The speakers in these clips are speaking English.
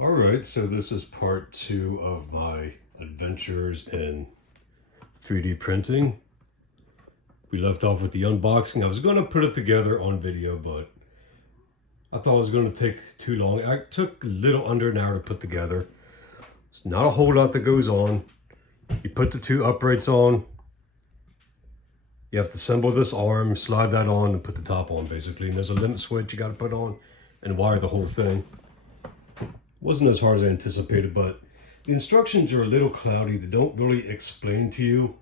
All right, so this is part 2 of my adventures in 3D printing. We left off with the unboxing. I was going to put it together on video, but I thought it was going to take too long. It took a little under an hour to put together. It's not a whole lot that goes on. You put the two uprights on. You have to assemble this arm, slide that on, and put the top on, basically. And there's a limit switch you got to put on and wire the whole thing. Wasn't as hard as I anticipated, but the instructions are a little cloudy. They don't really explain to you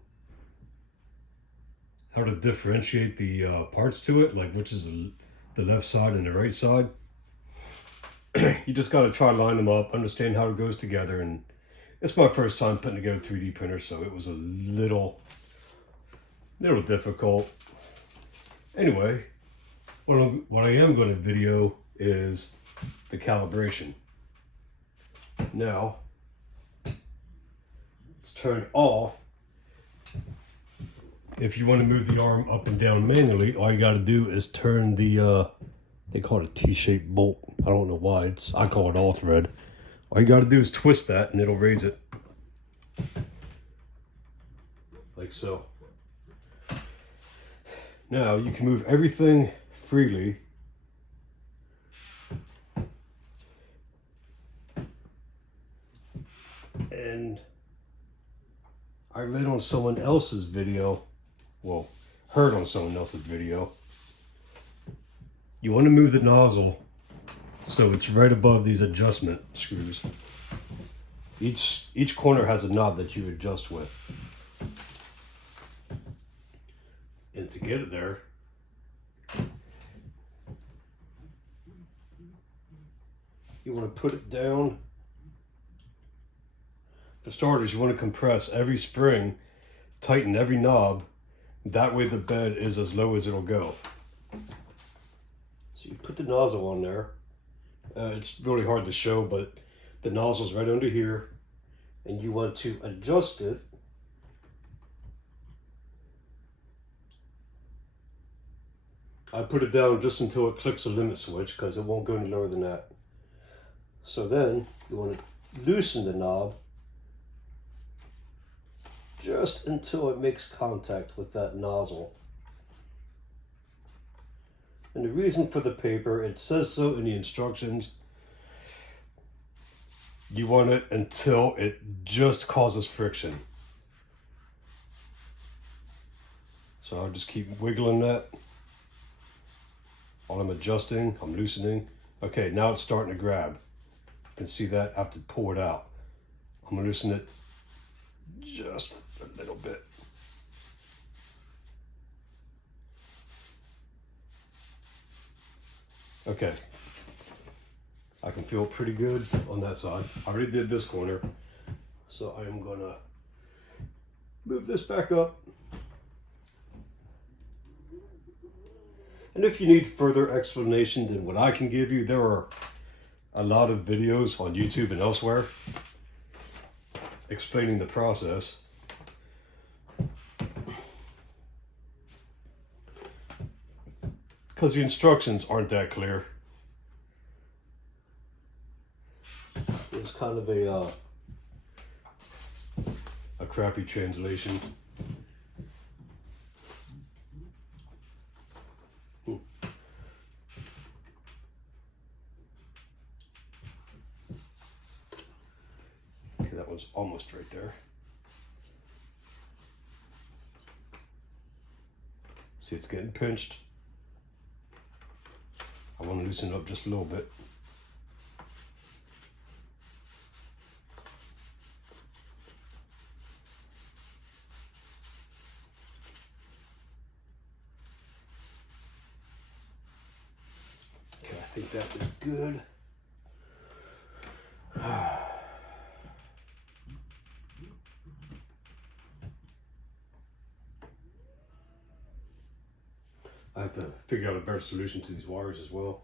how to differentiate the parts to it, like which is the left side and the right side. You just got to try to line them up, understand how it goes together, and it's my first time putting together a 3D printer, so it was a little difficult. Anyway, what I am going to video is the calibration. Now, it's turned off. If you want to move the arm up and down manually, all you got to do is turn the, they call it a T-shaped bolt. I don't know why, I call it all thread. All you got to do is twist that and it'll raise it. Like so. Now, you can move everything freely. And I read on someone else's video, well, heard on someone else's video, you want to move the nozzle so it's right above these adjustment screws. Each corner has a knob that you adjust with. And to get it there, you want to put it down. For starters, you want to compress every spring, tighten every knob. That way the bed is as low as it'll go. So you put the nozzle on there. It's really hard to show, but the nozzle's right under here. And you want to adjust it. I put it down just until it clicks a limit switch because it won't go any lower than that. So then you want to loosen the knob just until it makes contact with that nozzle. And the reason for the paper, it says so in the instructions. You want it until it just causes friction. So I'll just keep wiggling that. While I'm adjusting, I'm loosening. Okay, now it's starting to grab. You can see that I have to pull it out. I'm gonna loosen it just a little bit. Okay, I can feel pretty good on that side. I already did this corner, so I am gonna move this back up. And if you need further explanation than what I can give you, there are a lot of videos on YouTube and elsewhere explaining the process. Because the instructions aren't that clear. It's kind of a crappy translation. Okay, that one's almost right there. See, it's getting pinched. I want to loosen it up just a little bit. Okay, I think that is good. I have to figure out a better solution to these wires as well.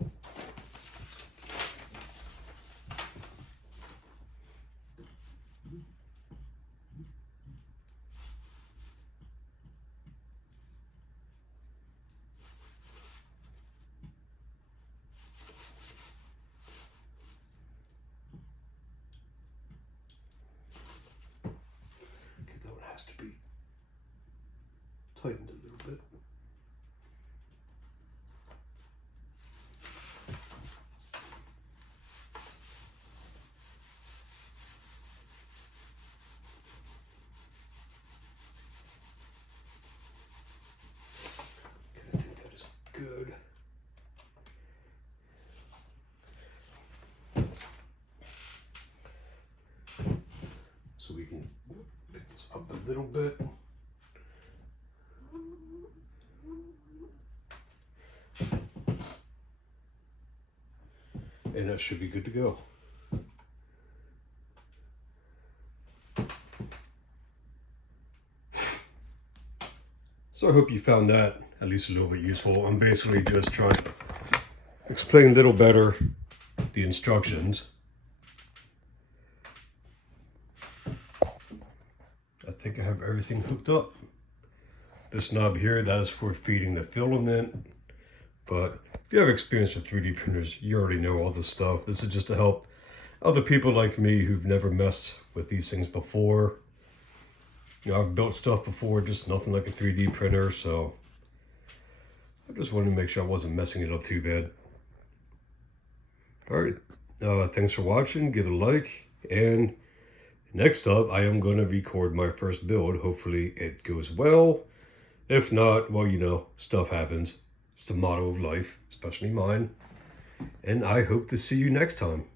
we can pick this up a little bit. And that should be good to go. So I hope you found that at least a little bit useful. I'm basically just trying to explain a little better the instructions. I think I have everything hooked up. This knob here, that is for feeding the filament. But if you have experience with 3D printers, you already know all this stuff. This is just to help other people like me who've never messed with these things before. You know, I've built stuff before, just nothing like a 3D printer, so I just wanted to make sure I wasn't messing it up too bad. All right, thanks for watching. Give it a like, and next up, I am going to record my first build. Hopefully it goes well. If not, well, you know, stuff happens. It's the motto of life, especially mine. And I hope to see you next time.